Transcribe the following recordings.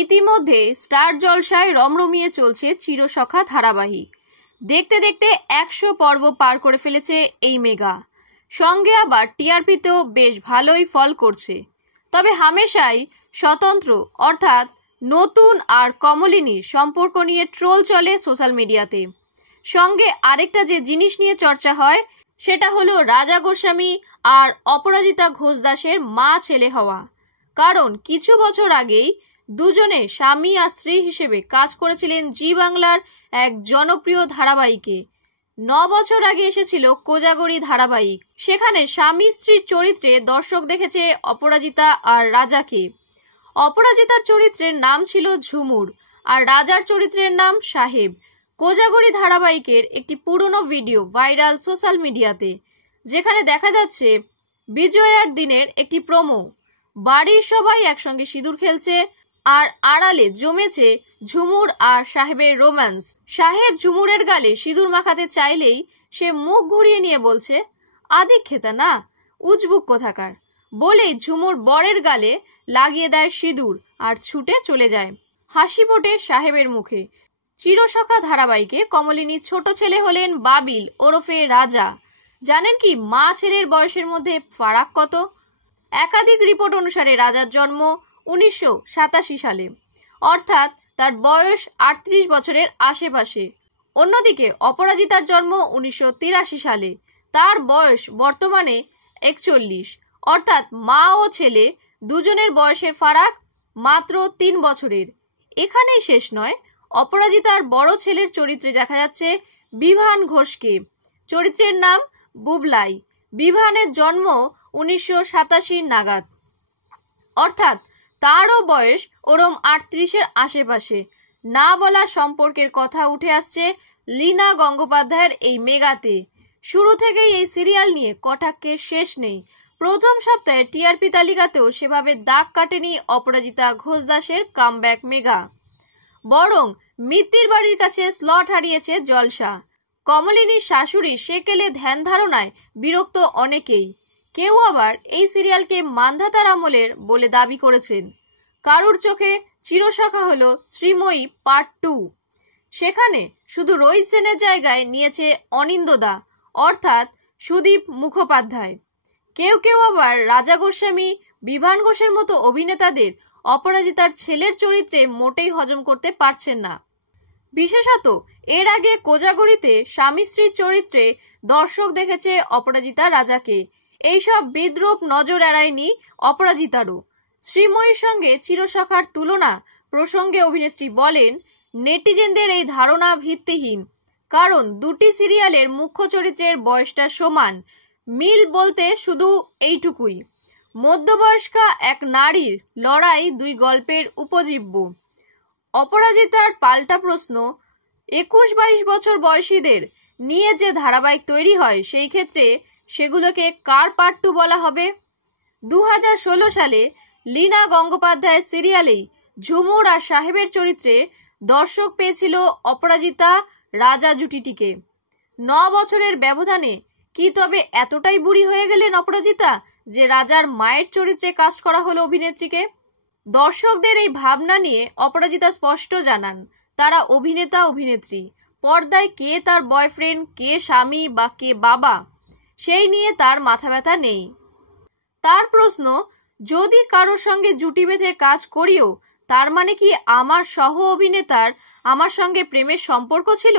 ইতিমধ্যে স্টার জলসায় রমরমিয়ে চলছে চিরসখা ধারাবাহিক। দেখতে দেখতে 100 পর্ব পার করে ফেলেছে এই মেগা। সঙ্গে আবার টিআরপিতেও বেশ ভালোই ফল করছে। তবে হামেশাই স্বতন্ত্র অর্থাৎ নতুন আর কমলিনীর সম্পর্ক নিয়ে ট্রোল চলে সোশ্যাল মিডিয়াতে। সঙ্গে আরেকটা যে জিনিস নিয়ে চর্চা হয় সেটা হলো রাজা গোস্বামী আর অপরাজিতা ঘোষ দাসের মা ছেলে হওয়া। কারণ কিছু বছর আগেই দুজনে স্বামী আর স্ত্রী হিসেবে কাজ করেছিলেন জি বাংলার এক জনপ্রিয় ধারাবাহিকে। 9 বছর আগে এসেছিল কোজাগরী ধারাবাহিক। সেখানে স্বামী স্ত্রীর চরিত্রে দর্শক দেখেছে অপরাজিতা আর রাজাকে। অপরাজিতার চরিত্রের নাম ছিল ঝুমুর আর রাজার চরিত্রের নাম সাহেব। কোজাগরী ধারাবাহিকের একটি পুরনো ভিডিও ভাইরাল সোশ্যাল মিডিয়াতে, যেখানে দেখা যাচ্ছে বিজয়ার দিনের একটি প্রোমো। বাড়ির সবাই একসঙ্গে সিঁদুর খেলছে আর আড়ালে জমেছে ঝুমুর আর সাহেবের রোম্যান্স। সাহেব ঝুমুরের গালে সিঁদুর মাখাতে চাইলেই সে মুখ ঘুরিয়ে নিয়ে বলছে, আদিক খেতা না, উজবুক কোথাকার, বলেই ঝুমুর বরের গালে লাগিয়ে দেয় সিঁদুর আর ছুটে চলে যায়। হাসি ফোটে সাহেবের মুখে। চিরসখা ধারাবাহিকে কমলিনীর ছোট ছেলে হলেন বাবিল ওরফে রাজা। জানেন কি মা ছেলের বয়সের মধ্যে ফারাক কত? একাধিক রিপোর্ট অনুসারে রাজার জন্ম 1987 সালে, অর্থাৎ তার বয়স 38 বছরের আশেপাশে। অন্যদিকে অপরাজিতার জন্ম 1983 সালে, তার বয়স বর্তমানে 41, অর্থাৎ মা ও ছেলে দুজনের বয়সের ফারাক মাত্র 3 বছরের। এখানেই শেষ নয়, অপরাজিতার বড় ছেলের চরিত্রে দেখা যাচ্ছে বিভান ঘোষকে। চরিত্রের নাম বুবলাই। বিভানের জন্ম 1987 নাগাদ, অর্থাৎ তারও বয়স ওরম 38-এর আশেপাশে। না বলা সম্পর্কের কথা উঠে আসছে লীনা গঙ্গোপাধ্যায়ের এই মেগাতে। শুরু থেকেই এই সিরিয়াল নিয়ে কটাক্ষের শেষ নেই। প্রথম সপ্তাহে টিআরপি তালিকাতেও সেভাবে দাগ কাটেনি অপরাজিতা ঘোষ দাসের কামব্যাক মেগা, বরং মিত্তির বাড়ির কাছে স্লট হারিয়েছে জলসা। কমলিনীর শাশুড়ি সেকেলে ধ্যান ধারণায় বিরক্ত অনেকেই। কেউ আবার এই সিরিয়ালকে মান্ধাতার আমলের বলে দাবি করেছেন। কারুর চোখে চিরসখা হলো শ্রীময়ী পার্ট 2। সেখানে শুধু রোহিত সেনের জায়গায় নিয়েছে অনিন্দদা অর্থাৎ সুদীপ মুখোপাধ্যায়। কেউ কেউ আবার রাজা গোস্বামী, বিভান ঘোষের মতো অভিনেতাদের অপরাজিতার ছেলের চরিত্রে মোটেই হজম করতে পারছেন না। বিশেষত এর আগে কোজাগরীতে স্বামী স্ত্রীর চরিত্রে দর্শক দেখেছে অপরাজিতা রাজাকে। এইসব বিদ্রূপ নজর এড়ায়নি অপরাজিতারও। শ্রীময়ীর সঙ্গে চিরসখার তুলনা প্রসঙ্গে অভিনেত্রী বলেন, নেটিজেনদের এই ধারণা ভিত্তিহীন। কারণ দুটি সিরিয়ালের মুখ্য চরিত্রের বয়সটা সমান। মিল বলতে শুধু এইটুকুই, মধ্যবয়স্কা এক নারীর লড়াই দুই গল্পের উপজীব্য। অপরাজিতার পাল্টা প্রশ্ন, 21-22 বছর বয়সীদের নিয়ে যে ধারাবাহিক তৈরি হয় সেই ক্ষেত্রে সেগুলোকে কার পার্ট 2 বলা হবে? 2016 সালে লীনা গঙ্গোপাধ্যায়ের সিরিয়ালেই ঝুমুর আর সাহেবের চরিত্রে দর্শক পেয়েছিল অপরাজিতা রাজা জুটিটিকে। 9 বছরের ব্যবধানে কি তবে এতটাই বুড়ি হয়ে গেলেন অপরাজিতা যে রাজার মায়ের চরিত্রে কাস্ট করা হলো অভিনেত্রীকে? দর্শকদের এই ভাবনা নিয়ে অপরাজিতা স্পষ্ট জানান, তারা অভিনেতা অভিনেত্রী, পর্দায় কে তার বয়ফ্রেন্ড, কে স্বামী বা কে বাবা, সেই নিয়ে তার মাথা ব্যথা নেই। তার প্রশ্ন, যদি কারোর সঙ্গে জুটি বেঁধে কাজ করিও তার মানে কি আমার সহ অভিনেতার আমার সঙ্গে প্রেমের সম্পর্ক ছিল?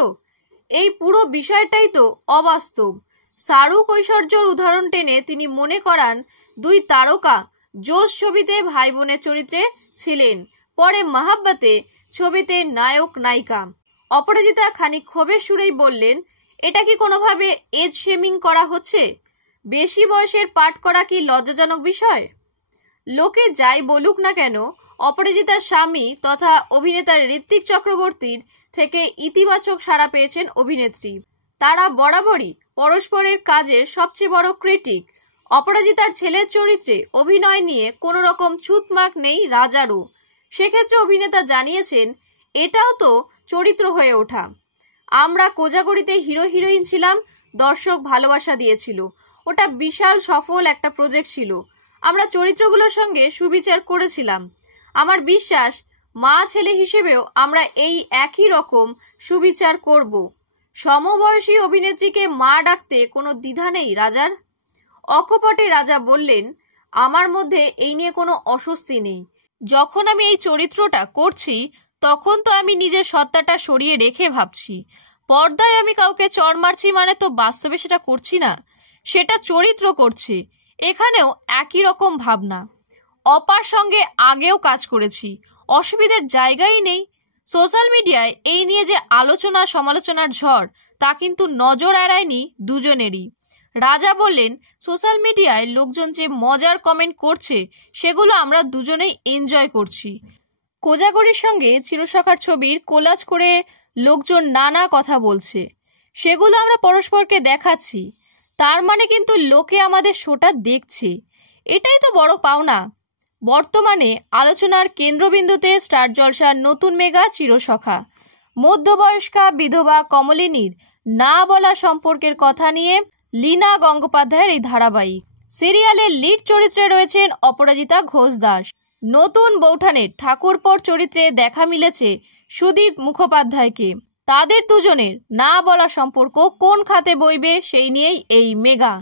এই পুরো বিষয়টাই তো অবাস্তব। শাহরুখ ঐশ্বর্যর উদাহরণ টেনে তিনি মনে করান দুই তারকা জোশ ছবিতে ভাই বোনের চরিত্রে ছিলেন, পরে মাহাব্বতে ছবিতে নায়ক নায়িকা। অপরাজিতা খানিক ক্ষোভের সুরেই বললেন, এটা কি কোনোভাবে এজ শেমিং করা হচ্ছে? বেশি বয়সের পাঠ করা কি লজ্জাজনক বিষয়? লোকে যাই বলুক না কেন, অপরাজিতার স্বামী তথা অভিনেতা ঋত্বিক চক্রবর্তীর থেকে ইতিবাচক সাড়া পেয়েছেন অভিনেত্রী। তারা বরাবরই পরস্পরের কাজের সবচেয়ে বড় ক্রিটিক। অপরাজিতার ছেলের চরিত্রে অভিনয় নিয়ে কোনো রকম ছুতমাক নেই রাজারও। সেক্ষেত্রে অভিনেতা জানিয়েছেন, এটাও তো চরিত্র হয়ে ওঠা। আমরা কোজাগরীতে হিরো হিরোইন ছিলাম, দর্শক ভালোবাসা দিয়েছিল, ওটা বিশাল সফল একটা প্রজেক্ট ছিল। আমরা চরিত্রগুলোর সঙ্গে সুবিচার করেছিলাম। আমার বিশ্বাস মা ছেলে হিসেবেও আমরা এই একই রকম সুবিচার করব। সমবয়সী অভিনেত্রীকে মা ডাকতে কোনো দ্বিধা নেই রাজার। অকপটে রাজা বললেন, আমার মধ্যে এই নিয়ে কোনো অস্বস্তি নেই। যখন আমি এই চরিত্রটা করছি তখন তো আমি নিজের সত্তাটা সরিয়ে রেখে ভাবছি। পর্দায় আমি কাউকে চড় মারছি মানে তো বাস্তবে সেটা করছি না, সেটা চরিত্র করছে। এখানেও একই রকম ভাবনা। অপার সঙ্গে আগেও কাজ করেছি, অসুবিধার জায়গাই নেই। সোশ্যাল মিডিয়ায় এই নিয়ে যে আলোচনা সমালোচনার ঝড়, তা কিন্তু নজর এড়ায়নি দুজনেরই। রাজা বললেন, সোশ্যাল মিডিয়ায় লোকজন যে মজার কমেন্ট করছে সেগুলো আমরা দুজনেই এনজয় করছি। কোজাগরীর সঙ্গে চিরসখার ছবির কোলাজ করে লোকজন নানা কথা বলছে, সেগুলো আমরা পরস্পরকে দেখাচ্ছি। তার মানে কিন্তু লোকে আমাদের শোটা দেখছে, এটাই তো বড় পাওনা। বর্তমানে আলোচনার কেন্দ্রবিন্দুতে স্টার জলসার নতুন মেগা চিরসখা। মধ্যবয়স্কা বিধবা কমলিনীর না বলা সম্পর্কের কথা নিয়ে লীনা গঙ্গোপাধ্যায়ের এই ধারাবাহিক সিরিয়ালের লিড চরিত্রে রয়েছেন অপরাজিতা ঘোষ দাস। নতুন বৌঠানের ঠাকুরপোর চরিত্রে দেখা মিলেছে সুদীপ মুখোপাধ্যায়কে। তাদের দুজনের না বলা সম্পর্ক কোন খাতে বইবে সেই নিয়েই এই মেগা।